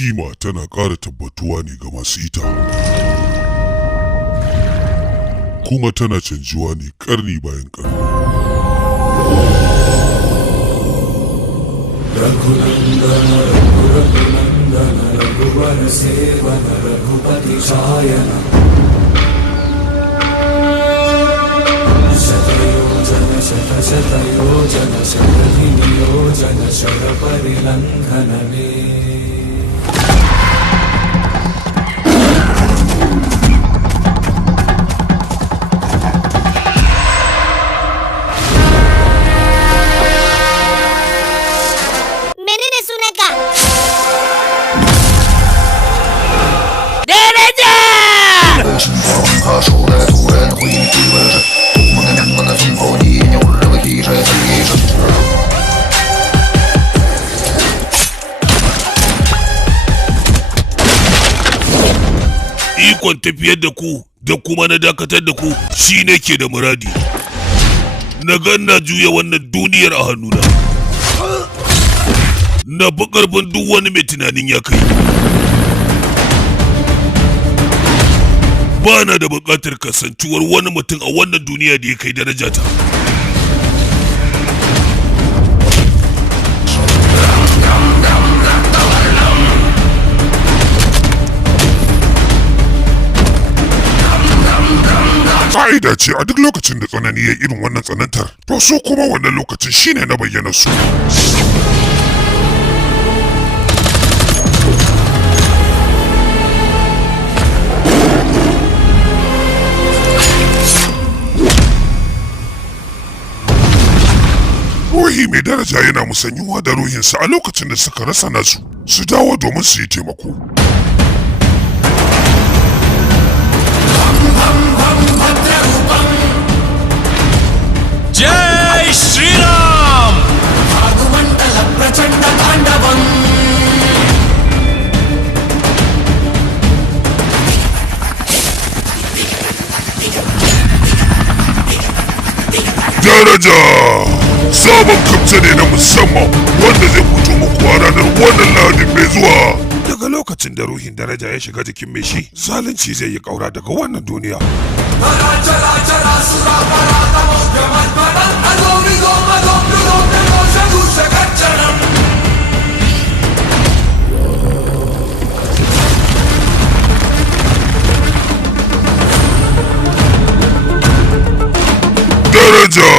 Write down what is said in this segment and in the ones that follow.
kima tana ƙara tabbatuwa ne ga masu ita, kuma tana canjuwa ne ƙarni bayan ƙarni. Raghunandana Raghunandana Raghuvara Sevana Raghupati Chayana Shatayojana Shatashatayojana Shatathiniyojana Sharaparilankaname. Ikon tafiyar da ku da kuma na dakatar da ku shi ne ke da muradi. Na ganna juya wannan duniyar a hannuna. Na fi ƙarfin duk wani mai tunanin ya kai. Ba na da buƙatar kasancewar wani mutum a wannan duniya da ya kai darajata. Ƙa'ida ce a duk lokacin da tsanani ya irin wannan tsanantar, to su kuma wannan lokacin shine na bayyana su. Ruhi mai daraja yana musanyuwa da ruhinsa a lokacin da suka rasa nasu, su dawo domin su yi taimako. Jai Shri Ram! Bhagavantala Prachanda Tandavam. Daraja! Sabon kamsa ne na musamman wanda zai fito muku a ranar wannan Lahadi mai zuwa. Daga lokacin da ruhin daraja ya shiga jikin mai shi, zalunci zai yi ƙaura daga wannan duniya. Daraja!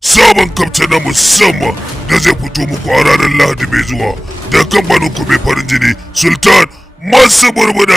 Sabon kamta na musamman da zai fito muku a ranar Lahadi mai zuwa da kamfanin ku mai farin jini Sultan Masu Burbuda.